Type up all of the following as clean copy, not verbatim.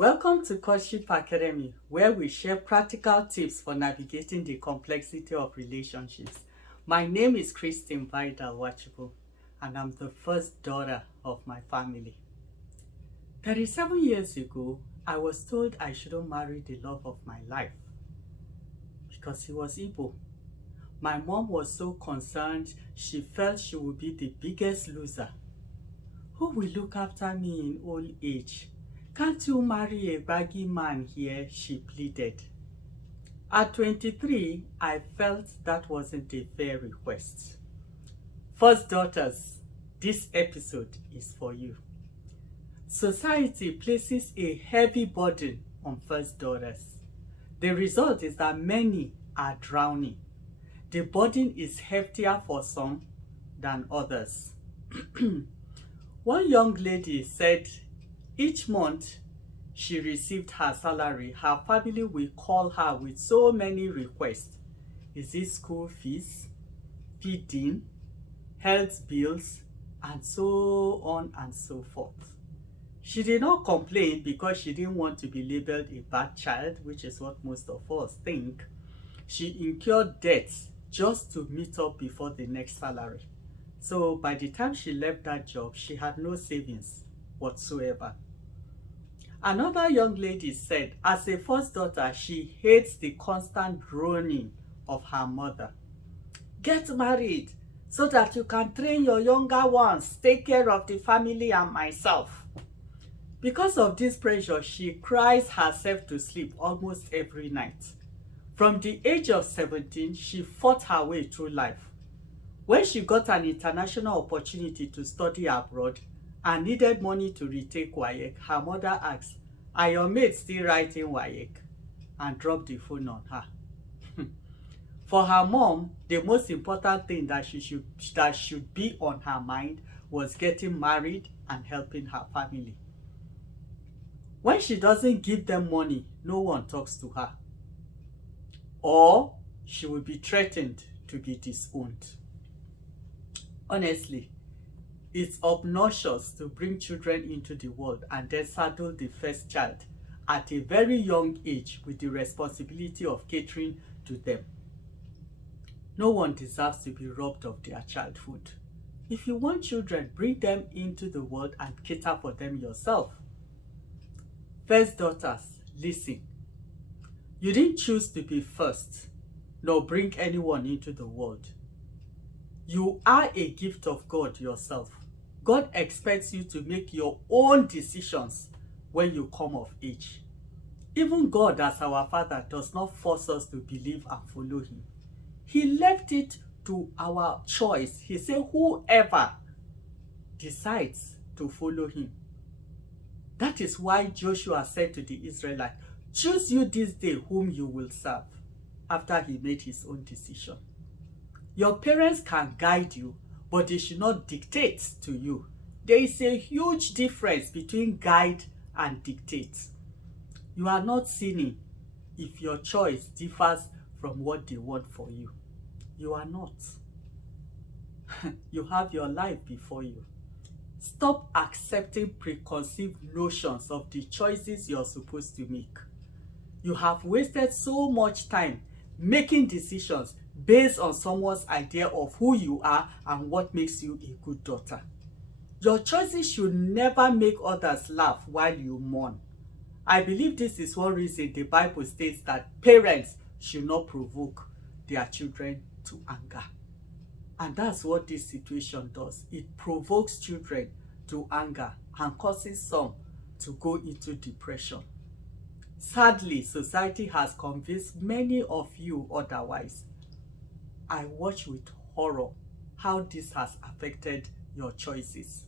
Welcome to Courtship Academy, where we share practical tips for navigating the complexity of relationships. My name is Christine Vidal Wachuku, and I'm the first daughter of my family. 37 years ago, I was told I shouldn't marry the love of my life because he was Igbo. My mom was so concerned, she felt she would be the biggest loser. Who will look after me in old age? Can't you marry a baggy man here? She pleaded. At 23, I felt that wasn't a fair request. First daughters, this episode is for you. Society places a heavy burden on first daughters. The result is that many are drowning. The burden is heftier for some than others. One young lady said each month she received her salary, her family will call her with so many requests. Is it school fees, feeding, health bills, and so on and so forth. She did not complain because she didn't want to be labeled a bad child, which is what most of us think. She incurred debts just to meet up before the next salary. So by the time she left that job, she had no savings whatsoever. Another young lady said, as a first daughter, she hates the constant groaning of her mother. Get married so that you can train your younger ones, take care of the family and myself. Because of this pressure, she cries herself to sleep almost every night. From the age of 17, she fought her way through life. When she got an international opportunity to study abroad and needed money to retake WAEC, her mother asked, "Are your mates still writing WAEC?" and dropped the phone on her. For her mom, the most important thing that should be on her mind was getting married and helping her family. When she doesn't give them money, no one talks to her. Or she will be threatened to be disowned. Honestly, it's obnoxious to bring children into the world and then saddle the first child at a very young age with the responsibility of catering to them. No one deserves to be robbed of their childhood. If you want children, bring them into the world and cater for them yourself. First daughters, listen. You didn't choose to be first, nor bring anyone into the world. You are a gift of God yourself. God expects you to make your own decisions when you come of age. Even God, as our Father, does not force us to believe and follow Him. He left it to our choice. He said, whoever decides to follow Him. That is why Joshua said to the Israelites, choose you this day whom you will serve, after he made his own decision. Your parents can guide you, but they should not dictate to you. There is a huge difference between guide and dictate. You are not sinning if your choice differs from what they want for you. You are not. You have your life before you. Stop accepting preconceived notions of the choices you're supposed to make. You have wasted so much time making decisions based on someone's idea of who you are and what makes you a good daughter. Your choices should never make others laugh while you mourn. I believe this is one reason the Bible states that parents should not provoke their children to anger. And that's what this situation does. It provokes children to anger and causes some to go into depression. Sadly, society has convinced many of you otherwise. I watch with horror how this has affected your choices.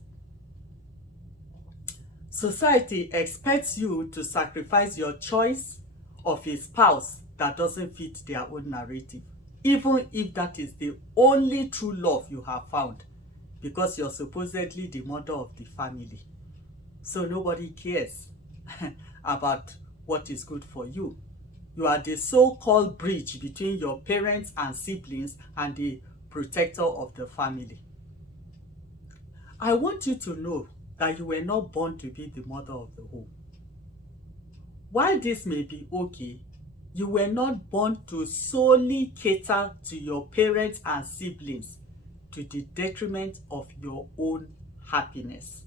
Society expects you to sacrifice your choice of a spouse that doesn't fit their own narrative, even if that is the only true love you have found, because you're supposedly the mother of the family. So nobody cares about what is good for you. You are the so-called bridge between your parents and siblings and the protector of the family. I want you to know that you were not born to be the mother of the home. While this may be okay, you were not born to solely cater to your parents and siblings to the detriment of your own happiness.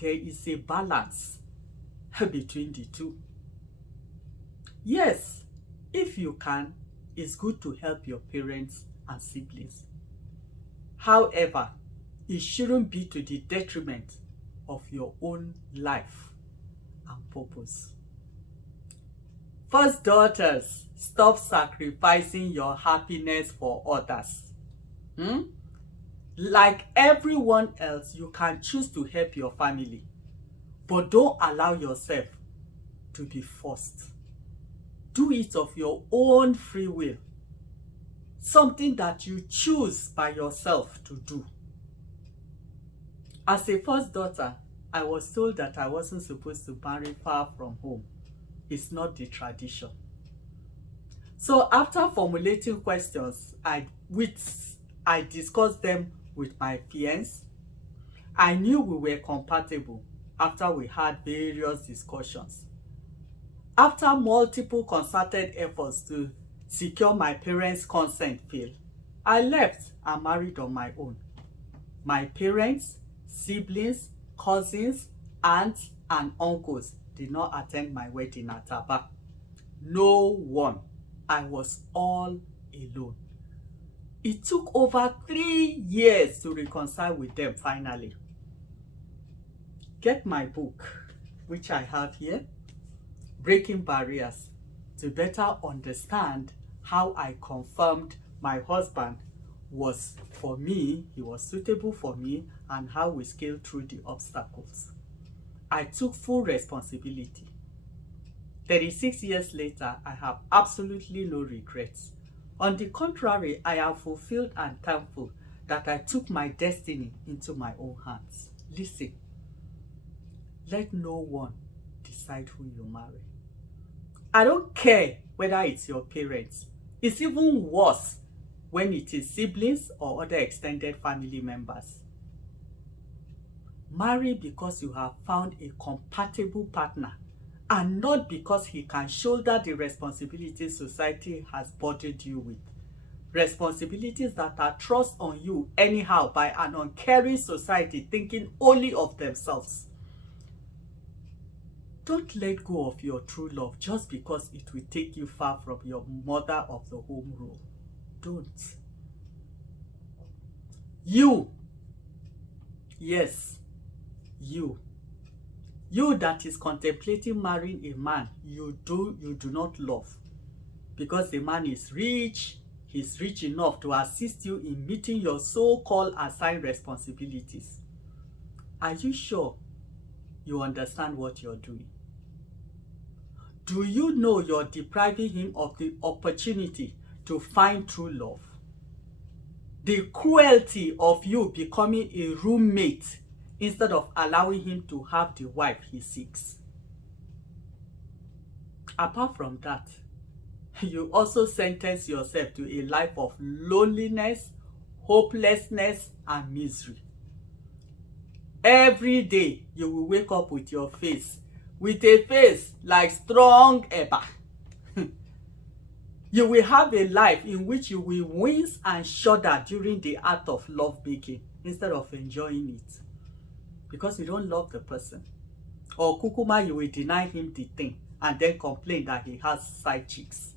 There is a balance between the two. Yes, if you can, it's good to help your parents and siblings. However, it shouldn't be to the detriment of your own life and purpose. First daughters, stop sacrificing your happiness for others. Like everyone else, you can choose to help your family, but don't allow yourself to be forced. Do it of your own free will, something that you choose by yourself to do. As a first daughter, I was told that I wasn't supposed to marry far from home. It's not the tradition. So after formulating questions, I discussed them with my fiancé. I knew we were compatible after we had various discussions. After multiple concerted efforts to secure my parents' consent failed, I left and married on my own. My parents, siblings, cousins, aunts, and uncles did not attend my wedding at Aba. No one. I was all alone. It took over 3 years to reconcile with them finally. Get my book, which I have here, Breaking Barriers, to better understand how I confirmed my husband was for me, he was suitable for me, and how we scaled through the obstacles. I took full responsibility. 36 years later, I have absolutely no regrets. On the contrary, I am fulfilled and thankful that I took my destiny into my own hands. Listen, let no one decide who you marry. I don't care whether it's your parents. It's even worse when it is siblings or other extended family members. Marry because you have found a compatible partner and not because he can shoulder the responsibilities society has burdened you with. Responsibilities that are thrust on you anyhow by an uncaring society thinking only of themselves. Don't let go of your true love just because it will take you far from your mother of the home role. Don't. You. Yes, you. You that is contemplating marrying a man you do not love because the man is rich, he's rich enough to assist you in meeting your so-called assigned responsibilities. Are you sure you understand what you're doing? Do you know you're depriving him of the opportunity to find true love? The cruelty of you becoming a roommate instead of allowing him to have the wife he seeks. Apart from that, you also sentence yourself to a life of loneliness, hopelessness, and misery. Every day you will wake up with a face like strong eba. You will have a life in which you will wince and shudder during the act of love making instead of enjoying it because you don't love the person. Or kukuma, you will deny him the thing and then complain that he has side chicks.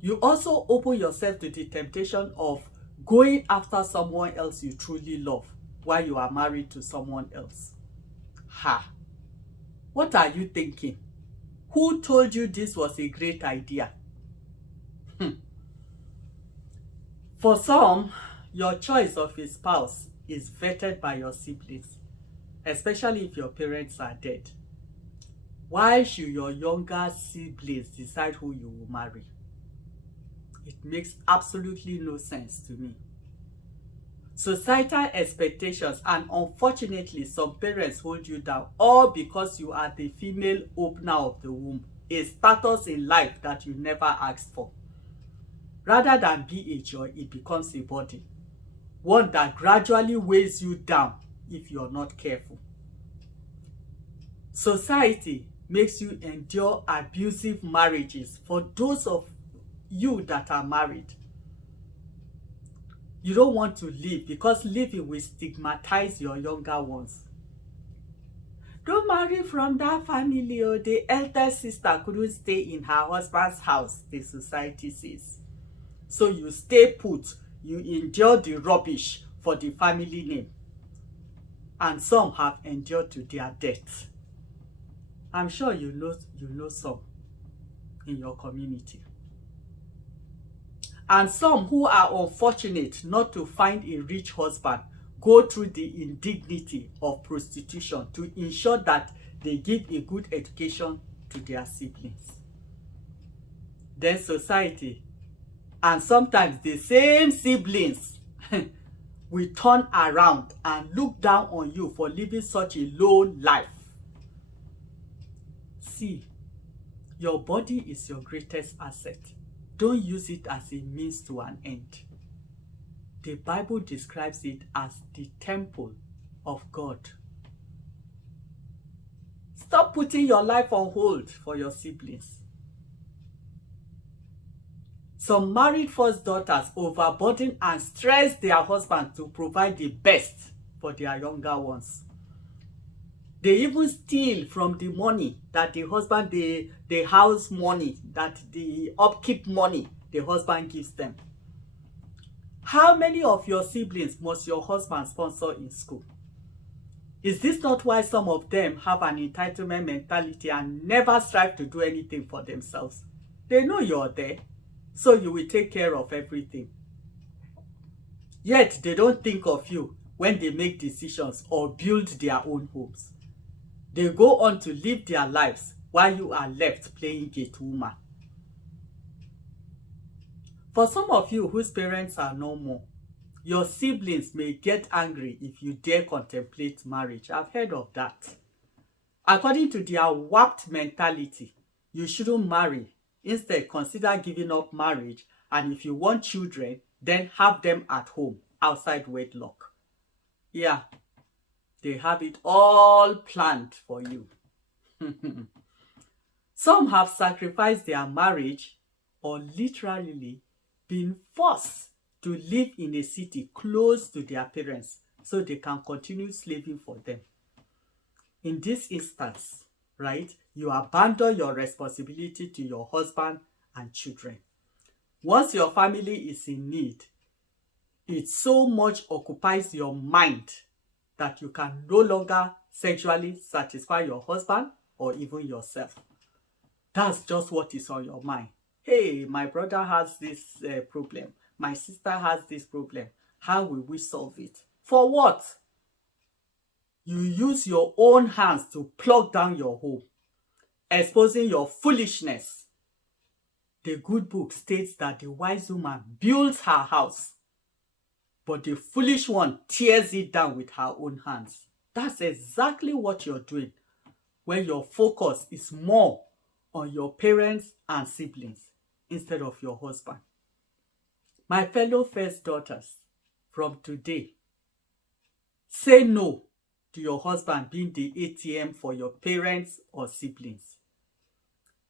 You also open yourself to the temptation of going after someone else you truly love while you are married to someone else. Ha! What are you thinking? Who told you this was a great idea? For some, your choice of a spouse is vetted by your siblings, especially if your parents are dead. Why should your younger siblings decide who you will marry? It makes absolutely no sense to me. Societal expectations, and unfortunately some parents hold you down all because you are the female opener of the womb, a status in life that you never asked for. Rather than be a joy, it becomes a burden, one that gradually weighs you down if you're not careful. Society makes you endure abusive marriages. For those of you that are married, you don't want to leave because leaving will stigmatize your younger ones. Don't marry from that family, or the elder sister couldn't stay in her husband's house, the society says. So you stay put, you endure the rubbish for the family name. And some have endured to their death. I'm sure you know some in your community. And some who are unfortunate not to find a rich husband go through the indignity of prostitution to ensure that they give a good education to their siblings. Then society, and sometimes the same siblings, will turn around and look down on you for living such a low life. See, your body is your greatest asset. Don't use it as a means to an end. The Bible describes it as the temple of God. Stop putting your life on hold for your siblings. Some married first daughters overburden and stress their husband to provide the best for their younger ones. They even steal from the money that the husband, the house money, that the upkeep money the husband gives them. How many of your siblings must your husband sponsor in school? Is this not why some of them have an entitlement mentality and never strive to do anything for themselves? They know you're there, so you will take care of everything. Yet they don't think of you when they make decisions or build their own homes. They go on to live their lives while you are left playing gate woman. For some of you whose parents are no more, your siblings may get angry if you dare contemplate marriage. I've heard of that. According to their warped mentality, you shouldn't marry. Instead, consider giving up marriage, and if you want children, then have them at home, outside wedlock. Yeah, they have it all planned for you. Some have sacrificed their marriage or literally been forced to live in a city close to their parents so they can continue slaving for them. In this instance, right, you abandon your responsibility to your husband and children. Once your family is in need, it so much occupies your mind that you can no longer sexually satisfy your husband or even yourself. That's just what is on your mind. Hey, my brother has this problem. My sister has this problem. How will we solve it? For what? You use your own hands to plug down your home, exposing your foolishness. The good book states that the wise woman builds her house, but the foolish one tears it down with her own hands. That's exactly what you're doing when your focus is more on your parents and siblings instead of your husband. My fellow first daughters, from today, say no to your husband being the ATM for your parents or siblings.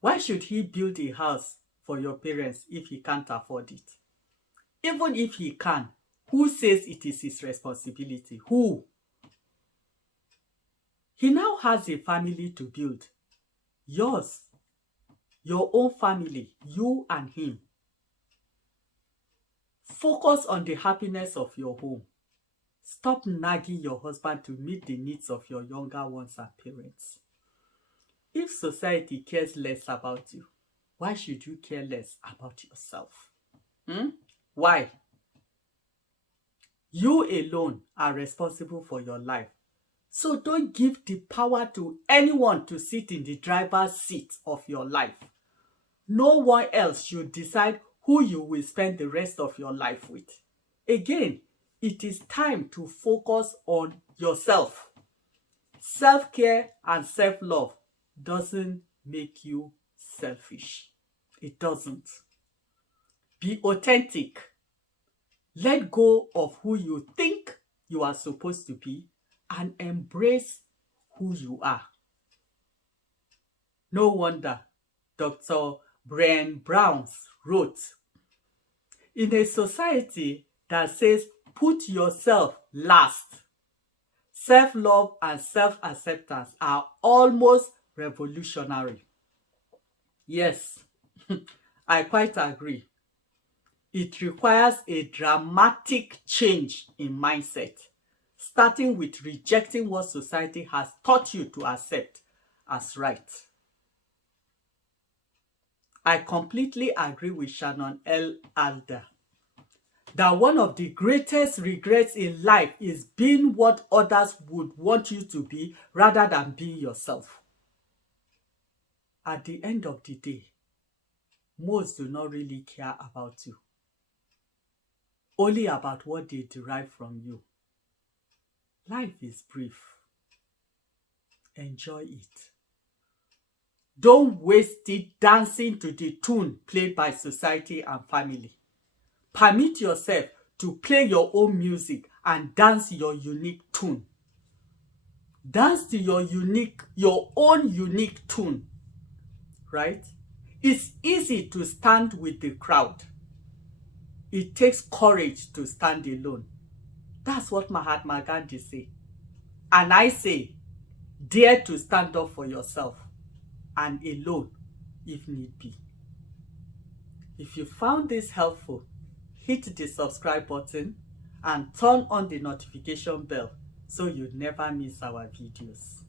Why should he build a house for your parents if he can't afford it? Even if he can, who says it is his responsibility? Who? He now has a family to build. Yours. Your own family. You and him. Focus on the happiness of your home. Stop nagging your husband to meet the needs of your younger ones and parents. If society cares less about you, why should you care less about yourself? Why? You alone are responsible for your life. So don't give the power to anyone to sit in the driver's seat of your life. No one else should decide who you will spend the rest of your life with. Again, it is time to focus on yourself. Self-care and self-love doesn't make you selfish. It doesn't. Be authentic. Let go of who you think you are supposed to be and embrace who you are. No wonder Dr. Brian Browns wrote, in a society that says put yourself last, self-love and self-acceptance are almost revolutionary. Yes, I quite agree. It requires a dramatic change in mindset, starting with rejecting what society has taught you to accept as right. I completely agree with Shannon L. Alda that one of the greatest regrets in life is being what others would want you to be rather than being yourself. At the end of the day, most do not really care about you, only about what they derive from you. Life is brief. Enjoy it. Don't waste it dancing to the tune played by society and family. Permit yourself to play your own music and dance your unique tune. Dance to your own unique tune, right? It's easy to stand with the crowd. It takes courage to stand alone. That's what Mahatma Gandhi said. And I say, dare to stand up for yourself and alone if need be. If you found this helpful, hit the subscribe button and turn on the notification bell so you never miss our videos.